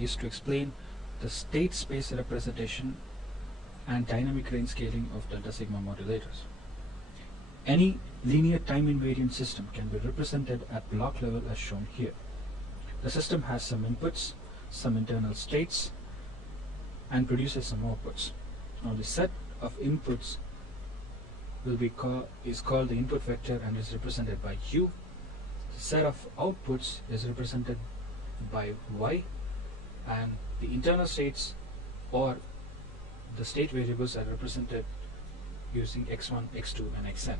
is to explain the state space representation and dynamic range scaling of delta sigma modulators. Any linear time invariant system can be represented at block level as shown here. The system has some inputs, some internal states, and produces some outputs. Now the set of inputs is called the input vector and is represented by u. The set of outputs is represented by y, and the internal states or the state variables are represented using x1, x2 and xn.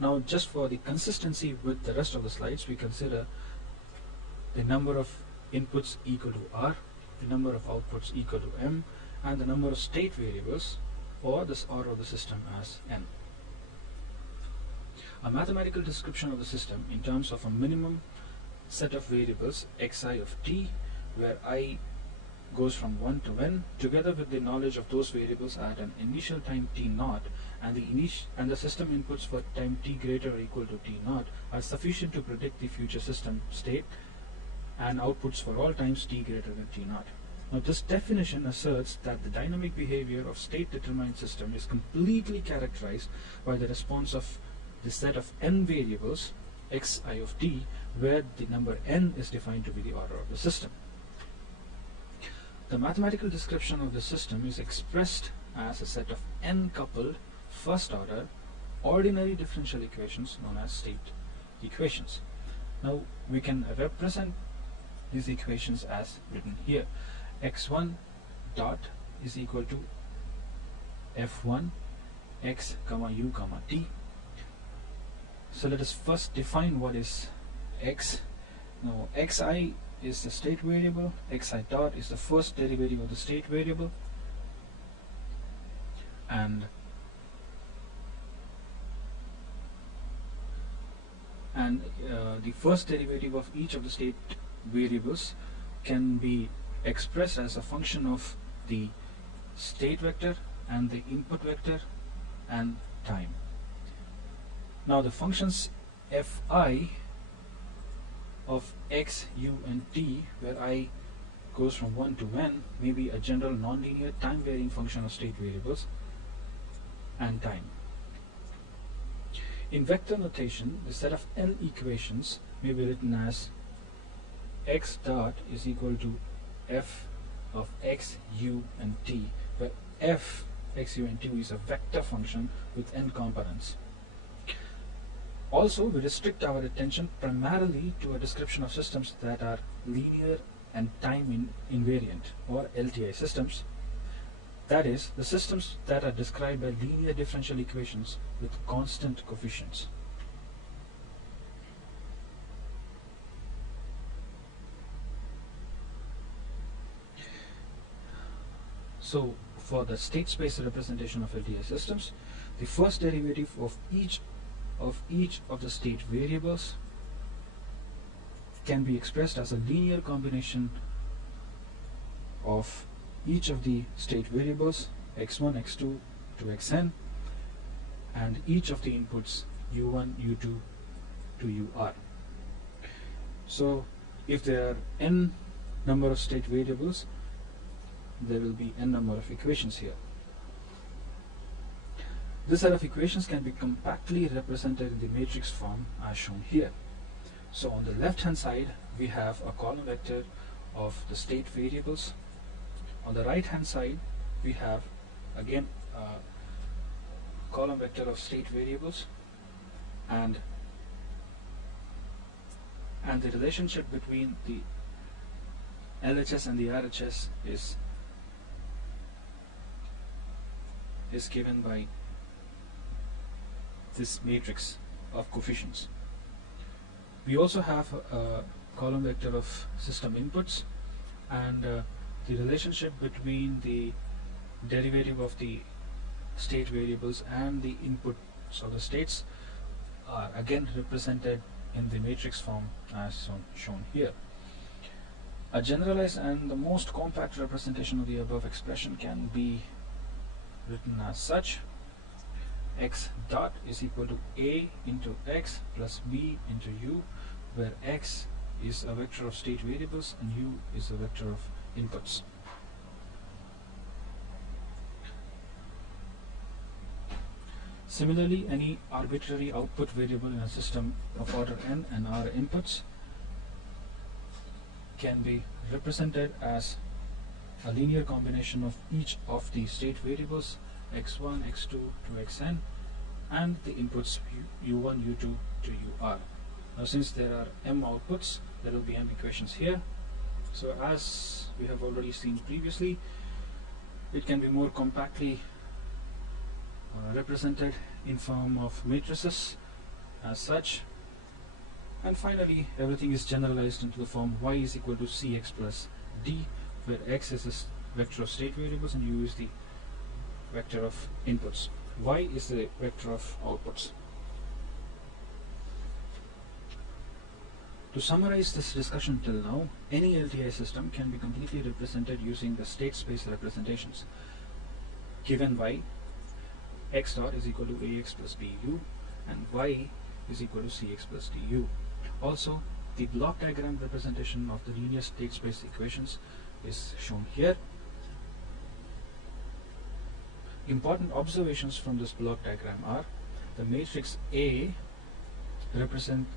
Now just for the consistency with the rest of the slides, we consider the number of inputs equal to r, the number of outputs equal to m, and the number of state variables for this order of the system as n. A mathematical description of the system in terms of a minimum set of variables xi of t, where I goes from 1 to n, together with the knowledge of those variables at an initial time t naught and the system inputs for time t greater or equal to t naught, are sufficient to predict the future system state and outputs for all times t greater than t naught. Now this definition asserts that the dynamic behavior of state determined system is completely characterized by the response of the set of n variables xi of t, where the number n is defined to be the order of the system. The mathematical description of the system is expressed as a set of n coupled first order ordinary differential equations known as state equations. Now we can represent these equations as written here. x1 dot is equal to f1 x comma u comma t. So let us first define what is x. Now xi is the state variable, xi dot is the first derivative of the state variable, and the first derivative of each of the state variables can be expressed as a function of the state vector and the input vector and time. Now the functions fi of x, u and t, where I goes from 1 to n, may be a general nonlinear time varying function of state variables and time. In vector notation, the set of n equations may be written as x dot is equal to f of x, u and t, where f, x, u and t is a vector function with n components. Also, we restrict our attention primarily to a description of systems that are linear and time invariant, or LTI systems. That is, the systems that are described by linear differential equations with constant coefficients. So, for the state space representation of LTI systems, the first derivative of each of the state variables can be expressed as a linear combination of each of the state variables x1, x2 to xn, and each of the inputs u1, u2 to ur. So if there are n number of state variables, there will be n number of equations here. This set of equations can be compactly represented in the matrix form as shown here. So on the left hand side we have a column vector of the state variables. On the right hand side we have again a column vector of state variables, and the relationship between the LHS and the RHS is given by this matrix of coefficients. We also have a column vector of system inputs, and the relationship between the derivative of the state variables and the inputs of the states are again represented in the matrix form as shown here. A generalized and the most compact representation of the above expression can be written as such: x dot is equal to a into x plus b into u, where x is a vector of state variables and U is a vector of inputs. Similarly, any arbitrary output variable in a system of order n and r inputs can be represented as a linear combination of each of the state variables x1, x2 to xn and the inputs u1, u2 to ur. Now since there are m outputs, there will be m equations here. So as we have already seen previously, it can be more compactly represented in form of matrices as such. And finally, everything is generalized into the form y is equal to cx plus d, where x is a vector of state variables and u is the vector of inputs. Y is the vector of outputs. To summarize this discussion till now, any LTI system can be completely represented using the state space representations. Given y, x dot is equal to ax plus bu and y is equal to cx plus du. Also, the block diagram representation of the linear state space equations is shown here. Important observations from this block diagram are: the matrix A represents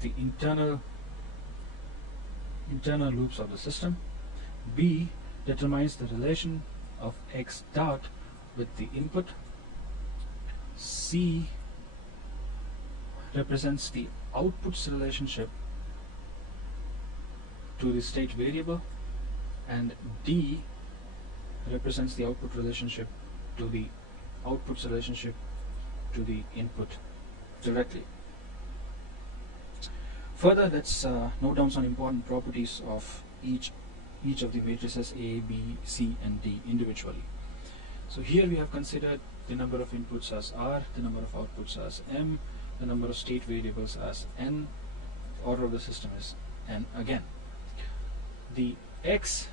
the internal loops of the system, B determines the relation of x dot with the input, C represents the outputs relationship to the state variable, and D represents the output relationship to the outputs relationship to the input directly. Further, let's note down some important properties of each of the matrices A, B, C and D individually. So here we have considered the number of inputs as R, the number of outputs as M, the number of state variables as N, order of the system is N again. The X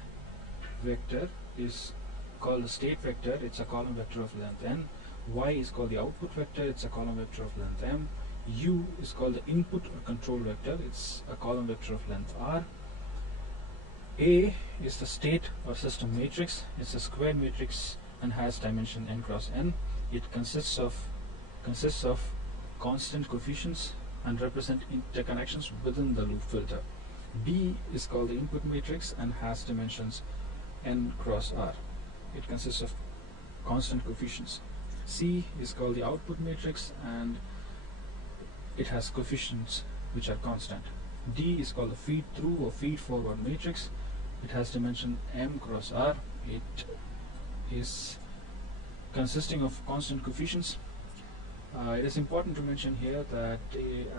vector is called the state vector, it's a column vector of length N. Y is called the output vector, it's a column vector of length M. U is called the input or control vector, it's a column vector of length R. A is the state or system matrix, it's a square matrix and has dimension n cross n. It consists of constant coefficients and represent interconnections within the loop filter. B is called the input matrix and has dimensions n cross r. It consists of constant coefficients. C is called the output matrix and it has coefficients which are constant. D is called the feed through or feed forward matrix. It has dimension m cross r. It is consisting of constant coefficients. It is important to mention here that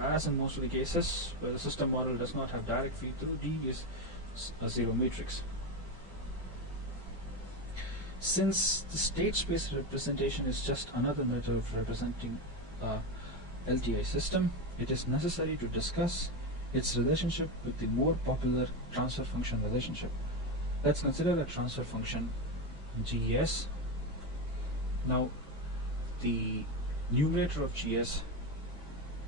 as in most of the cases where the system model does not have direct feed through, D is a zero matrix. Since the state space representation is just another method of representing a LTI system, it is necessary to discuss its relationship with the more popular transfer function relationship. Let's consider a transfer function GS. Now the numerator of GS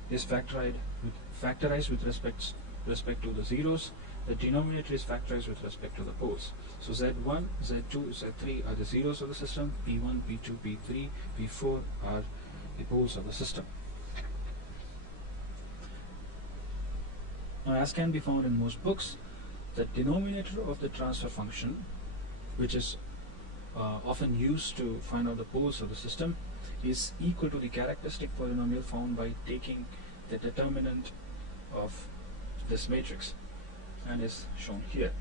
is factorized with respect to the zeros. The denominator is factorized with respect to the poles. So Z1, Z2, Z3 are the zeros of the system, P1, P2, P3, P4 are the poles of the system. Now, as can be found in most books, the denominator of the transfer function, which is often used to find out the poles of the system, is equal to the characteristic polynomial found by taking the determinant of this matrix, and is shown here.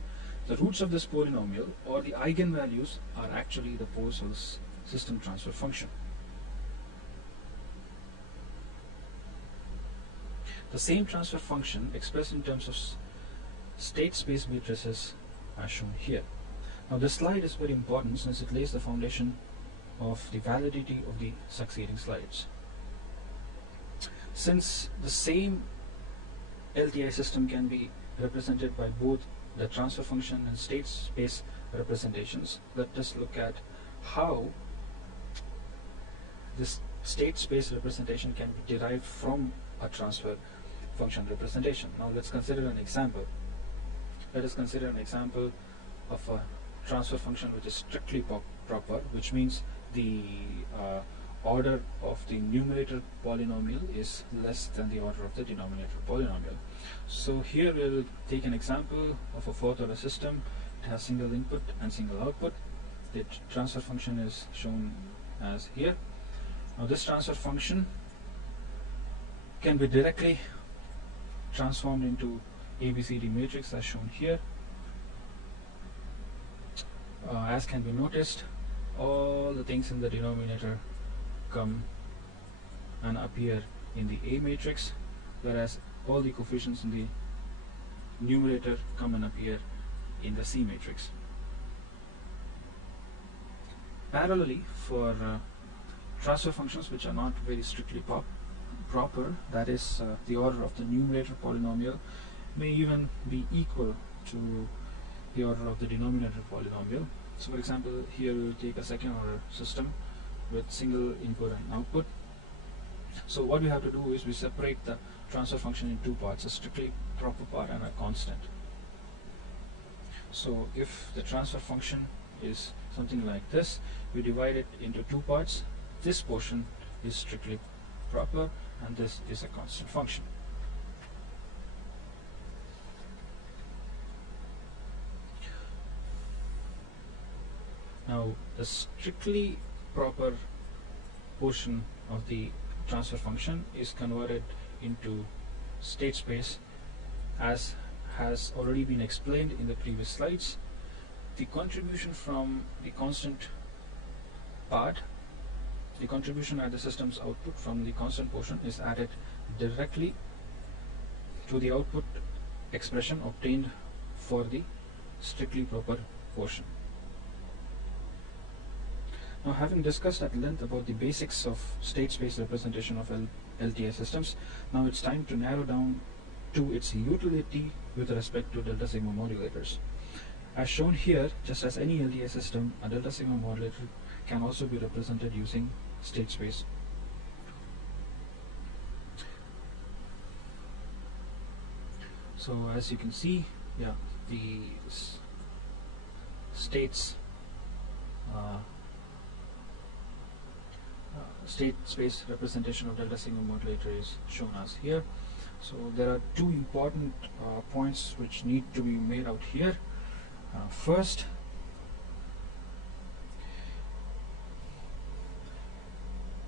The roots of this polynomial or the eigenvalues are actually the poles of this system transfer function. The same transfer function expressed in terms of state space matrices are shown here. Now this slide is very important since it lays the foundation of the validity of the succeeding slides. Since the same LTI system can be represented by both the transfer function and state space representations, let us look at how this state space representation can be derived from a transfer function representation. Now let's consider an example. let us consider an example of a transfer function which is strictly proper, which means the order of the numerator polynomial is less than the order of the denominator polynomial. So here we will take an example of a fourth order system. It has single input and single output. The transfer function is shown as here. Now this transfer function can be directly transformed into ABCD matrix as shown here. As can be noticed, all the things in the denominator come and appear in the A matrix, whereas all the coefficients in the numerator come and appear in the C matrix. Parallelly, for transfer functions which are not very strictly proper, that is, the order of the numerator polynomial may even be equal to the order of the denominator polynomial. So for example, here we will take a second order system with single input and output. So what we have to do is we separate the transfer function in two parts, a strictly proper part and a constant. So if the transfer function is something like this, we divide it into two parts. This portion is strictly proper and this is a constant function. Now the strictly proper portion of the transfer function is converted into state space, as has already been explained in the previous slides. The contribution from the constant part, the contribution at the system's output from the constant portion, is added directly to the output expression obtained for the strictly proper portion. Now, having discussed at length about the basics of state space representation of LTI systems, now it's time to narrow down to its utility with respect to delta sigma modulators. As shown here, just as any LTI system, a delta sigma modulator can also be represented using state space. So as you can see, the states state space representation of delta sigma modulator is shown as here. So there are two important points which need to be made out here. First,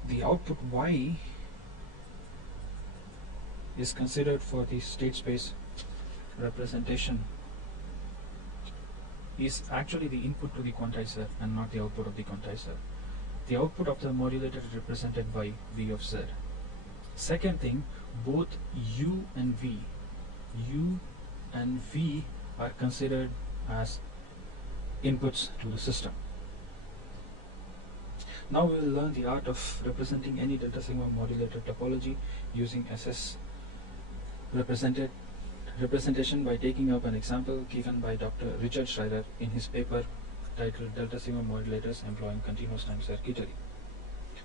the output Y is considered for the state space representation is actually the input to the quantizer and not the output of the quantizer. The output of the modulator is represented by V of Z. Second thing, both U and V are considered as inputs to the system. Now we will learn the art of representing any delta sigma modulator topology using SS representation by taking up an example given by Dr. Richard Schreier in his paper titled Delta Sigma Modulators Employing Continuous Time Circuitry.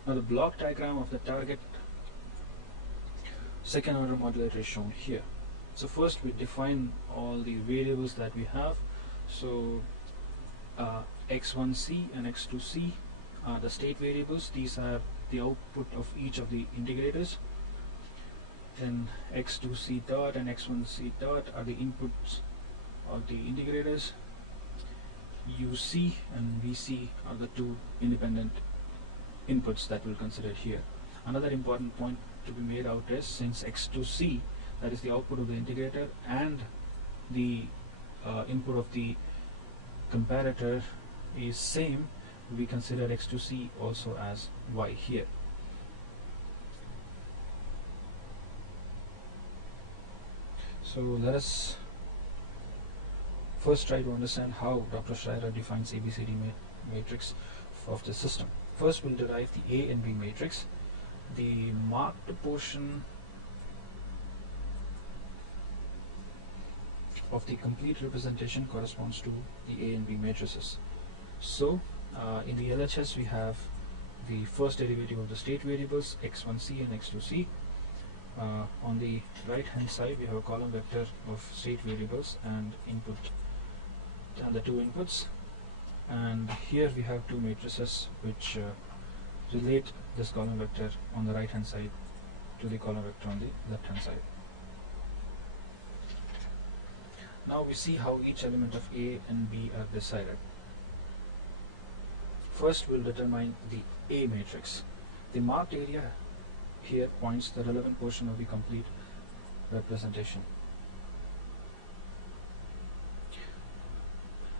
Now the block diagram of the target second order modulator is shown here. So first we define all the variables that we have. So x1c and x2c are the state variables. These are the output of each of the integrators. Then x2c dot and x1c dot are the inputs of the integrators. UC and VC are the two independent inputs that we'll consider here. Another important point to be made out is, since x2c, that is the output of the integrator, and the input of the comparator is same, we consider x2c also as Y here. So let us first try to understand how Dr. Schreier defines ABCD matrix of the system. First we'll derive the A and B matrix. The marked portion of the complete representation corresponds to the A and B matrices. So in the LHS we have the first derivative of the state variables x1c and x2c, on the right hand side we have a column vector of state variables and input and the two inputs, and here we have two matrices which relate this column vector on the right hand side to the column vector on the left hand side. Now we see how each element of A and B are decided. First we'll determine the A matrix. The marked area here points the relevant portion of the complete representation.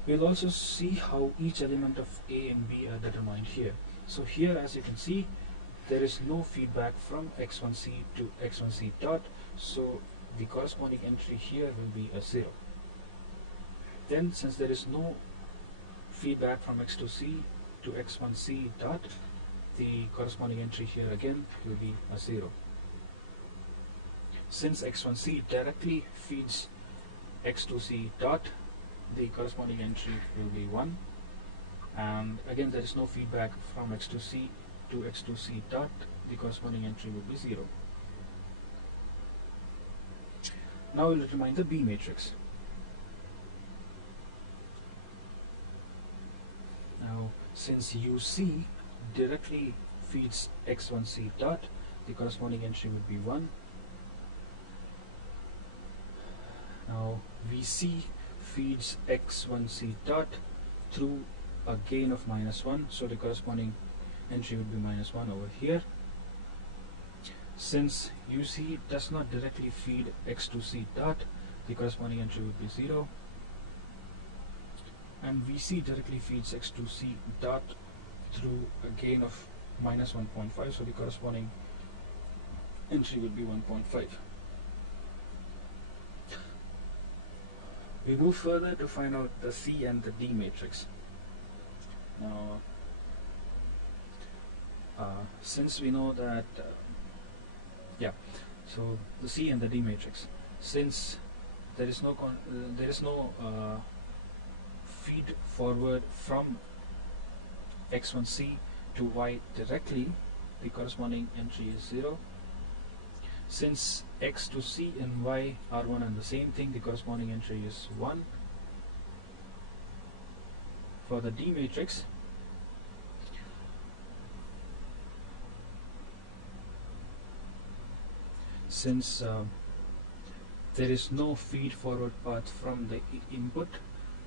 We'll also see how each element of A and B are determined here. So here, as you can see, there is no feedback from x1c to x1c dot, so the corresponding entry here will be a 0. Then, since there is no feedback from x2c to x1c dot, the corresponding entry here again will be a 0. Since x1c directly feeds x2c dot, the corresponding entry will be 1, and again there is no feedback from x2c to x2c dot, the corresponding entry will be 0. Now we'll determine the B matrix. Now since UC directly feeds x1c dot, the corresponding entry would be 1. Now VC feeds x1c dot through a gain of -1, so the corresponding entry would be -1 over here. Since UC does not directly feed x2c dot, the corresponding entry would be 0, and VC directly feeds x2c dot through a gain of -1.5, so the corresponding entry would be 1.5. We move further to find out the C and the D matrix. Now, since we know that, so the C and the D matrix, since there is no feed forward from x1c to y directly, the corresponding entry is 0. Since x to c and y are one and the same thing, the corresponding entry is 1. For the D matrix, since there is no feed forward path from the input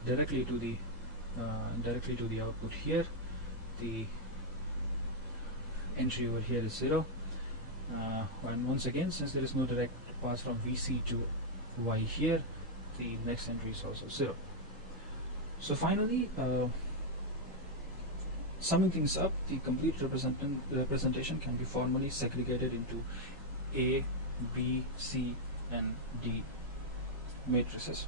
directly to the output here, the entry over here is 0. And once again, since there is no direct path from VC to Y here, the next entry is also 0. So finally, summing things up, the complete representation can be formally segregated into A, B, C and D matrices.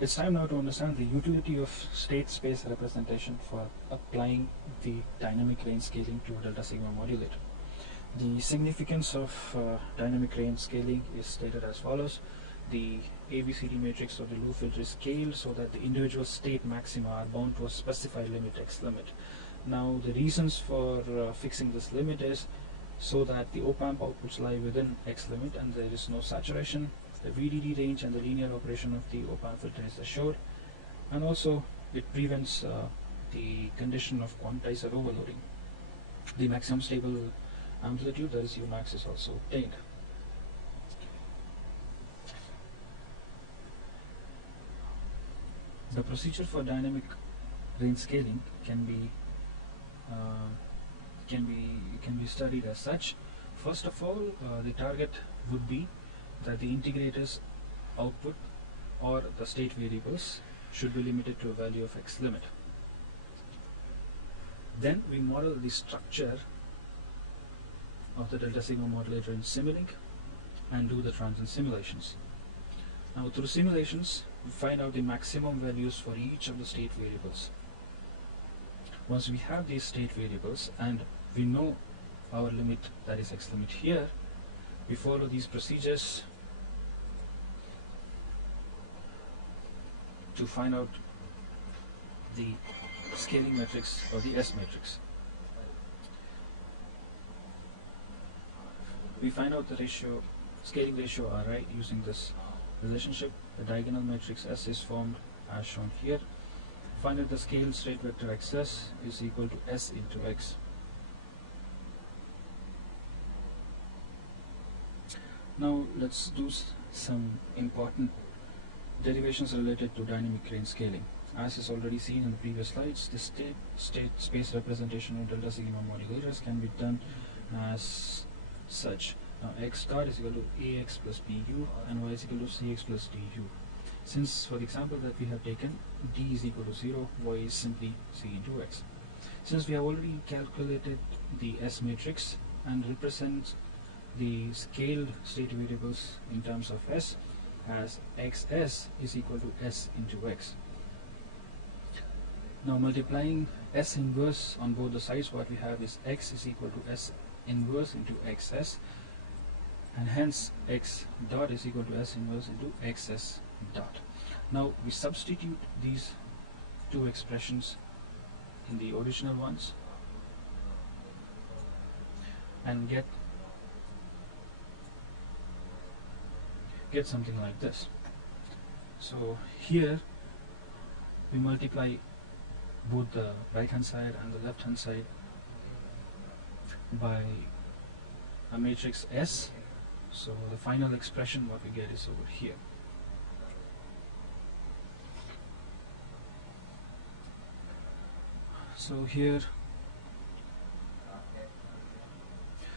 It's time now to understand the utility of state space representation for applying the dynamic range scaling to a delta sigma modulator. The significance of dynamic range scaling is stated as follows. The ABCD matrix of the loop filter is scaled so that the individual state maxima are bound to a specified limit, x limit. Now the reasons for fixing this limit is so that the op-amp outputs lie within x limit and there is no saturation, the VDD range and the linear operation of the op-amp filter is assured, and also it prevents the condition of quantizer overloading. The maximum stable amplitude, that is Umax, is also obtained. The procedure for dynamic range scaling can be studied as such. First of all, the target would be that the integrators output or the state variables should be limited to a value of x limit. Then we model the structure of the delta sigma modulator in Simulink and do the transient simulations. Now through simulations we find out the maximum values for each of the state variables. Once we have these state variables and we know our limit, that is x limit here, we follow these procedures to find out the scaling matrix or the S matrix. We find out the ratio, scaling ratio Ri using this relationship. The diagonal matrix S is formed as shown here. Find that the scale state vector xs is equal to S into X. Now let's do some important derivations related to dynamic range scaling. As is already seen in the previous slides, the state space representation of delta sigma modulators can be done as such. Now x dot is equal to ax plus bu and y is equal to cx plus du. Since for the example that we have taken, d is equal to 0, y is simply c into x. Since we have already calculated the S matrix and represent the scaled state variables in terms of S as xs is equal to S into x. Now multiplying S inverse on both the sides, what we have is x is equal to S inverse into xs, and hence x dot is equal to S inverse into xs dot. Now we substitute these two expressions in the original ones and get something like this. So here we multiply both the right hand side and the left hand side by a matrix S. So the final expression what we get is over here. So here,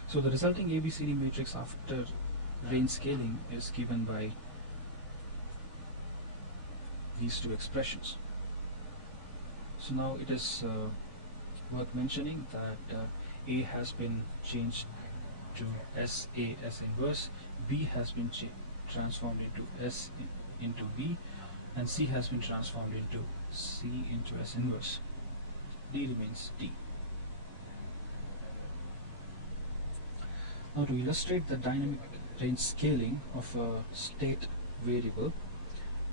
so the resulting ABCD matrix after range scaling is given by these two expressions. So now it is worth mentioning that A has been changed to S inverse, B has been transformed into S into B, and C has been transformed into C into S inverse. D remains D. Now to illustrate the dynamic range scaling of a state variable,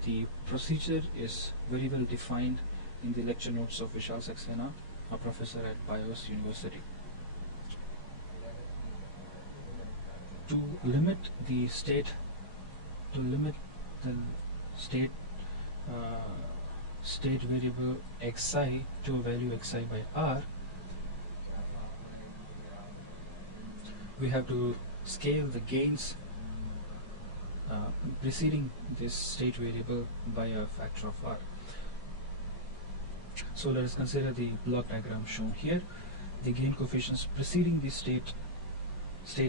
the procedure is very well defined in the lecture notes of Vishal Saxena, a professor at BIOS University. To limit the state variable xi to a value xi by r, we have to scale the gains preceding this state variable by a factor of r. So let us consider the block diagram shown here. The gain coefficients preceding the state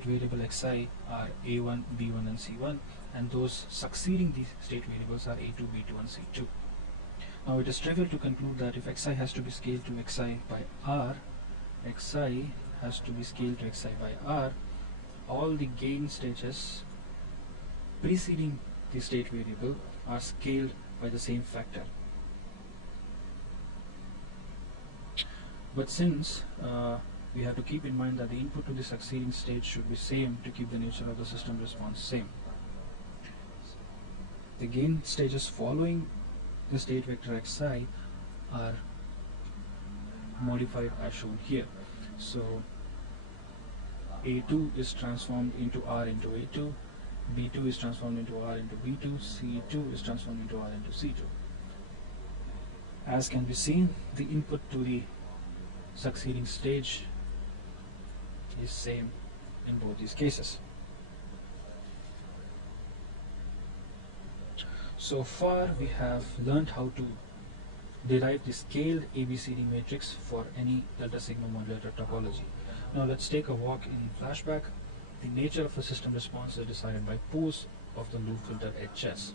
variable xi are a1, b1 and c1, and those succeeding the state variables are a2, b2 and c2. Now it is trivial to conclude that if xi has to be scaled to xi by r, xi has to be scaled to xi by r, all the gain stages preceding the state variable are scaled by the same factor. But since we have to keep in mind that the input to the succeeding state should be same to keep the nature of the system response same, the gain stages following the state vector xi are modified as shown here. So A2 is transformed into R into A2, B2 is transformed into R into B2, C2 is transformed into R into C2. As can be seen, the input to the succeeding stage is same in both these cases. So far we have learned how to derive the scaled ABCD matrix for any delta sigma modulator topology. Now let's take a walk in flashback. The nature of the system response is decided by pose of the loop filter HS,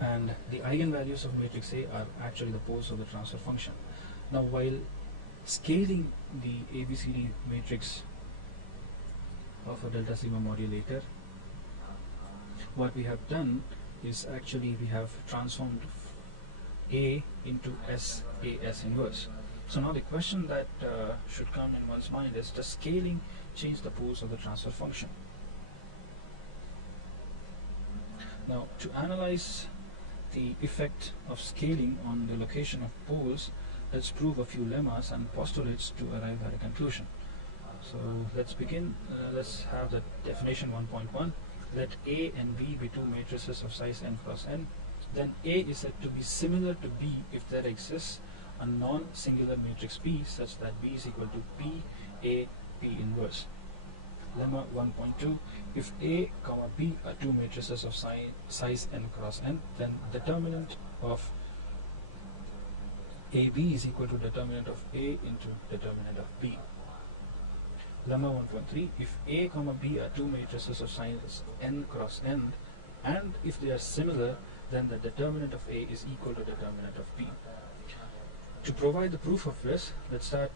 and the eigenvalues of matrix A are actually the pose of the transfer function. Now while scaling the ABCD matrix of a delta sigma modulator, what we have done is actually we have transformed A into S inverse. So now the question that should come in one's mind is, does scaling change the pose of the transfer function? Now to analyze the effect of scaling on the location of poles, let's prove a few lemmas and postulates to arrive at a conclusion. So let's begin. Let's have the definition 1.1. Let A and B be two matrices of size n cross n. Then A is said to be similar to B if there exists a non-singular matrix P such that B is equal to P A P inverse. Lemma 1.2. If A, B are two matrices of size n cross n, then determinant of AB is equal to determinant of A into determinant of B. Lemma 1.3. If A, B are two matrices of size n cross n, and if they are similar, then the determinant of A is equal to determinant of B. To provide the proof of this, let's start.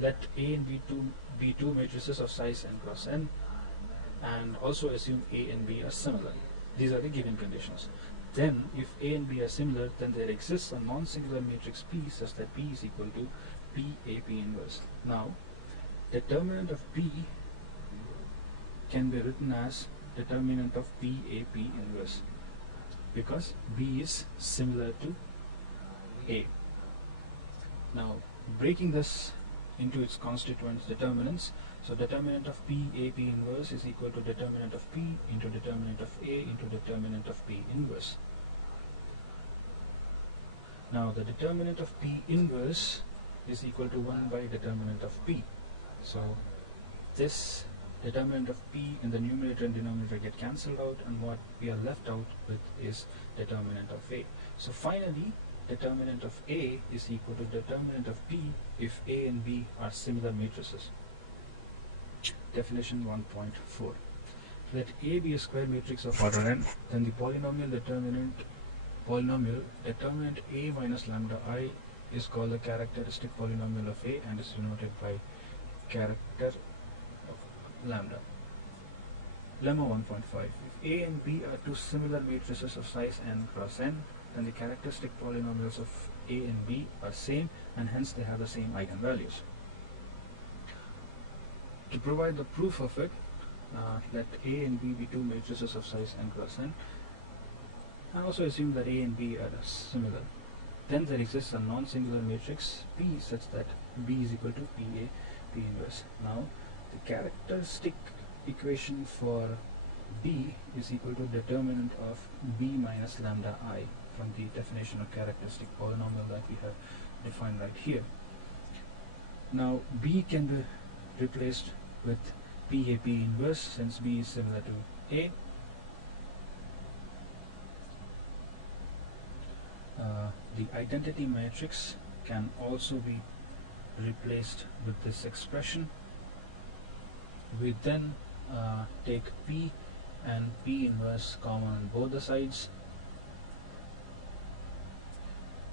Let A and B be two matrices of size n cross n, and also assume A and B are similar. These are the given conditions. Then, if A and B are similar, then there exists a non-singular matrix P such that P is equal to P A P inverse. Now, determinant of P can be written as determinant of P A P inverse because B is similar to A. Now, breaking this into its constituent determinants, so determinant of P A P inverse is equal to determinant of P into determinant of A into determinant of P inverse. Now the determinant of P inverse is equal to 1 by determinant of P. So this determinant of P in the numerator and denominator get cancelled out, and what we are left out with is determinant of A. So finally, determinant of A is equal to determinant of P if A and B are similar matrices. Definition 1.4. Let A be a square matrix of order n, then the polynomial determinant A minus lambda I is called the characteristic polynomial of A and is denoted by character of lambda. Lemma 1.5. If A and B are two similar matrices of size n cross n, then the characteristic polynomials of A and B are same, and hence they have the same eigenvalues. To provide the proof of it, let A and B be two matrices of size n cross n, and also assume that A and B are similar. Then there exists a non-singular matrix P such that B is equal to P A P inverse. Now the characteristic equation for B is equal to determinant of B minus lambda I from the definition of characteristic polynomial that we have defined right here. Now B can be replaced with P A P inverse since B is similar to A. The identity matrix can also be replaced with this expression. We then take P and P inverse common on both the sides,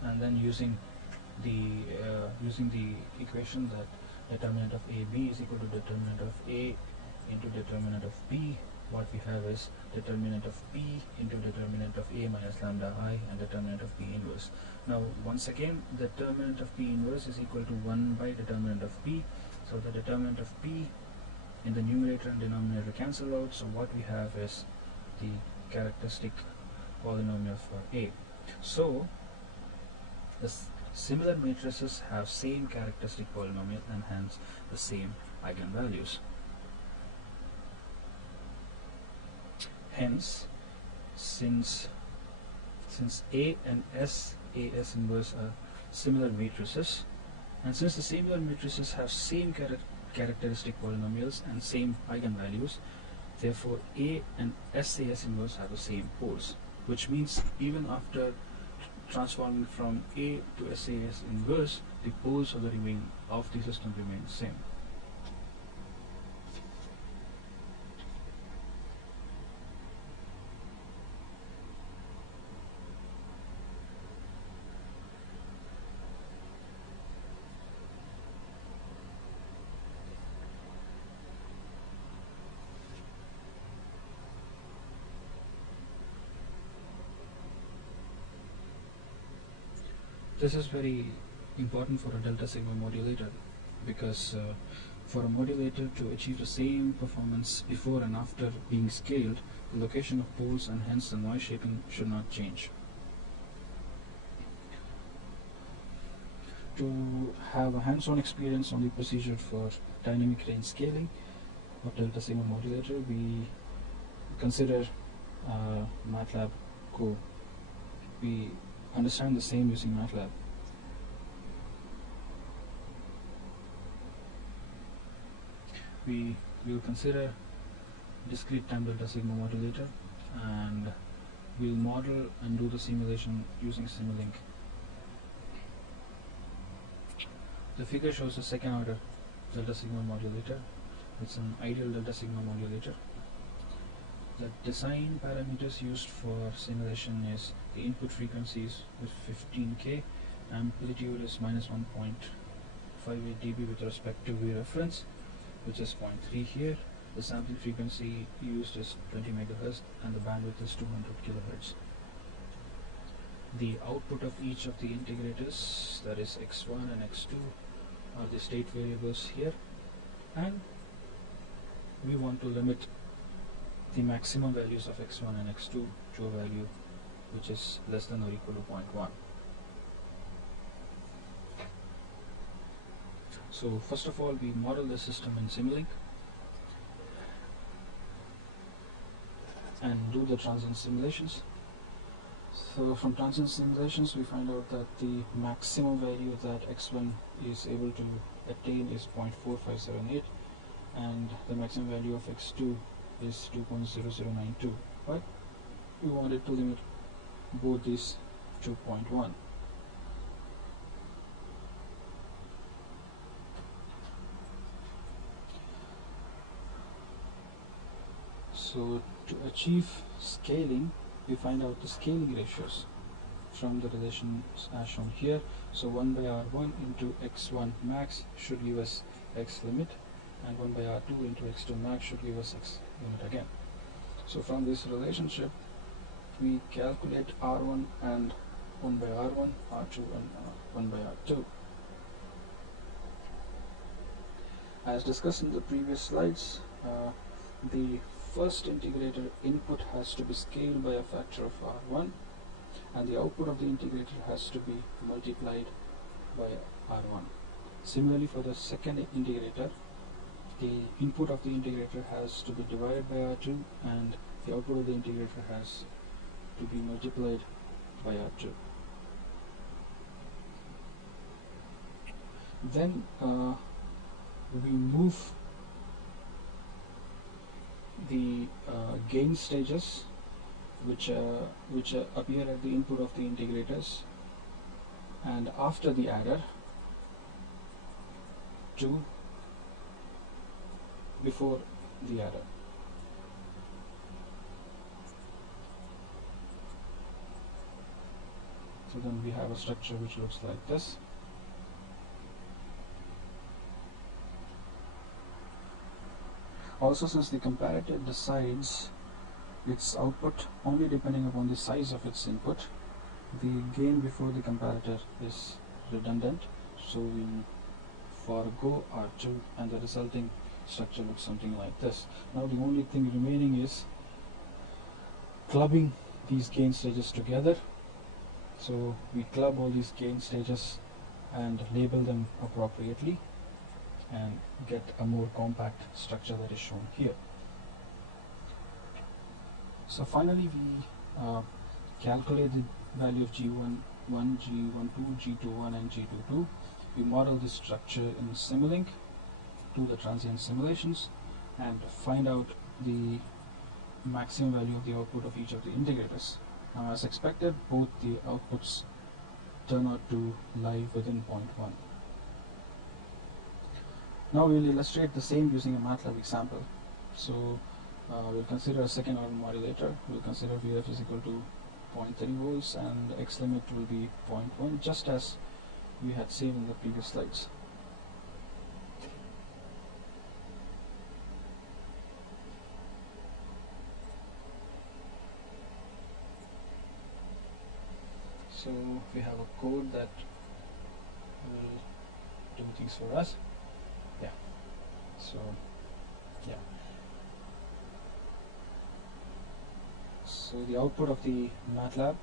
and then using the equation that determinant of AB is equal to determinant of A into determinant of B, what we have is determinant of P into determinant of A minus lambda I and determinant of P inverse. Now once again, determinant of P inverse is equal to 1 by determinant of P, so the determinant of P in the numerator and denominator cancel out, so what we have is the characteristic polynomial for A. So the similar matrices have same characteristic polynomial and hence the same eigenvalues. Hence, since A and S, AS inverse are similar matrices, and since the similar matrices have same characteristic polynomials and same eigenvalues, therefore A and SAS inverse have the same poles, which means even after transforming from A to SAS inverse, the poles of the system remain the same. This is very important for a delta sigma modulator because for a modulator to achieve the same performance before and after being scaled, the location of poles and hence the noise shaping should not change. to have a hands-on experience on the procedure for dynamic range scaling of Delta Sigma Modulator, we consider MATLAB code. We understand the same using MATLAB. We will consider discrete time Delta Sigma Modulator, and we'll model and do the simulation using Simulink. The figure shows a second order Delta Sigma Modulator. It's an ideal Delta Sigma Modulator. The design parameters used for simulation is the input frequencies with 15K, amplitude is -1.58 dB with respect to V reference, which is 0.3 here. The sampling frequency used is 20 MHz and the bandwidth is 200 kHz. The output of each of the integrators, that is x1 and x2, are the state variables here, and we want to limit the maximum values of x1 and x2 to a value which is less than or equal to 0.1. So first of all, we model the system in Simulink and do the transient simulations. So from transient simulations we find out that the maximum value that x1 is able to attain is 0.4578, and the maximum value of x2 is 2.0092, but we wanted to limit both these to 0.1. So to achieve scaling, we find out the scaling ratios from the relations as shown here. So 1 by r1 into x1 max should give us x limit, and 1 by r2 into x2 max should give us x limit again. So from this relationship we calculate r1 and 1 by r1, r2 and 1 by r2. As discussed in the previous slides, the first integrator input has to be scaled by a factor of r1, and the output of the integrator has to be multiplied by r1. Similarly, for the second integrator, the input of the integrator has to be divided by r2, and the output of the integrator has to be multiplied by r2. Then we move the gain stages which appear at the input of the integrators and after the adder to before the adder. So then we have a structure which looks like this. Also, since the comparator decides its output only depending upon the size of its input, the gain before the comparator is redundant, so we forego R2 and the resulting structure looks something like this. Now the only thing remaining is clubbing these gain stages together. So we club all these gain stages and label them appropriately and get a more compact structure that is shown here. So finally we calculate the value of G11, G12, G21 and G22. We model this structure in Simulink, do the transient simulations and find out the maximum value of the output of each of the integrators. Now as expected, both the outputs turn out to lie within 0.1. Now we will illustrate the same using a MATLAB example. So we'll consider a second order modulator. We'll consider Vf is equal to 0.3 volts and x limit will be 0.1, just as we had seen in the previous slides. So we have a code that will do things for us. Yeah. So yeah. So the output of the MATLAB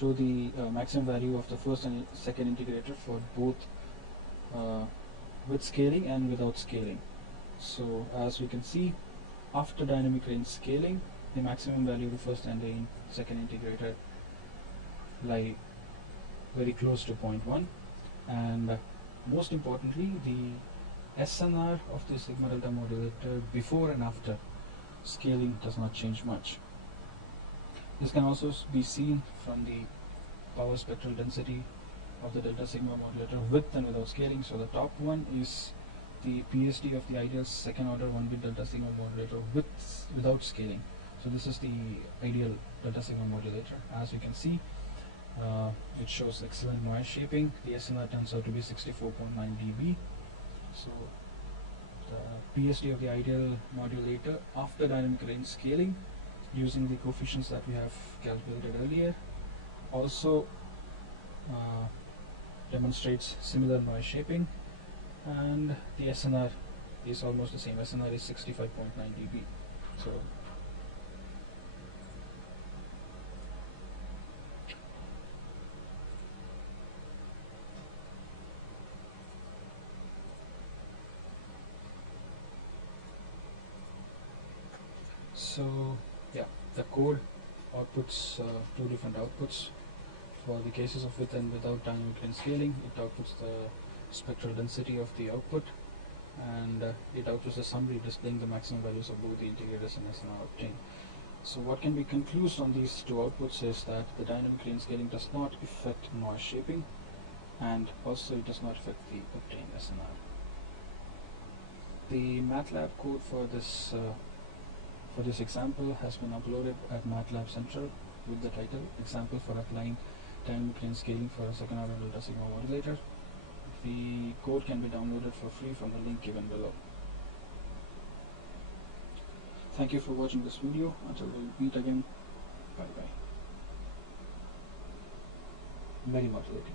show the maximum value of the first and second integrator for both with scaling and without scaling. So as we can see, after dynamic range scaling, the maximum value of the first and the second integrator lie very close to 0.1, and most importantly, the SNR of the Sigma Delta modulator before and after scaling does not change much. This can also be seen from the power spectral density of the Delta Sigma modulator with and without scaling. So the top one is the PSD of the ideal second order 1-bit Delta Sigma modulator without scaling. So this is the ideal Delta Sigma modulator. As you can see, it shows excellent noise shaping. The SNR turns out to be 64.9 dB. So the PSD of the ideal modulator after dynamic range scaling using the coefficients that we have calculated earlier also demonstrates similar noise shaping, and the SNR is almost the same. SNR is 65.9 dB. So yeah, the code outputs two different outputs. For the cases of with and without dynamic range scaling, it outputs the spectral density of the output, and it outputs a summary displaying the maximum values of both the integrators and SNR obtained. So what can be concluded on these two outputs is that the dynamic range scaling does not affect noise shaping, and also it does not affect the obtained SNR. The MATLAB code for this example has been uploaded at MATLAB Central with the title "Example for Applying Dynamic Range Scaling for a Second Order Delta Sigma Modulator." The code can be downloaded for free from the link given below. Thank you for watching this video. Until we meet again, bye bye. Very motivating.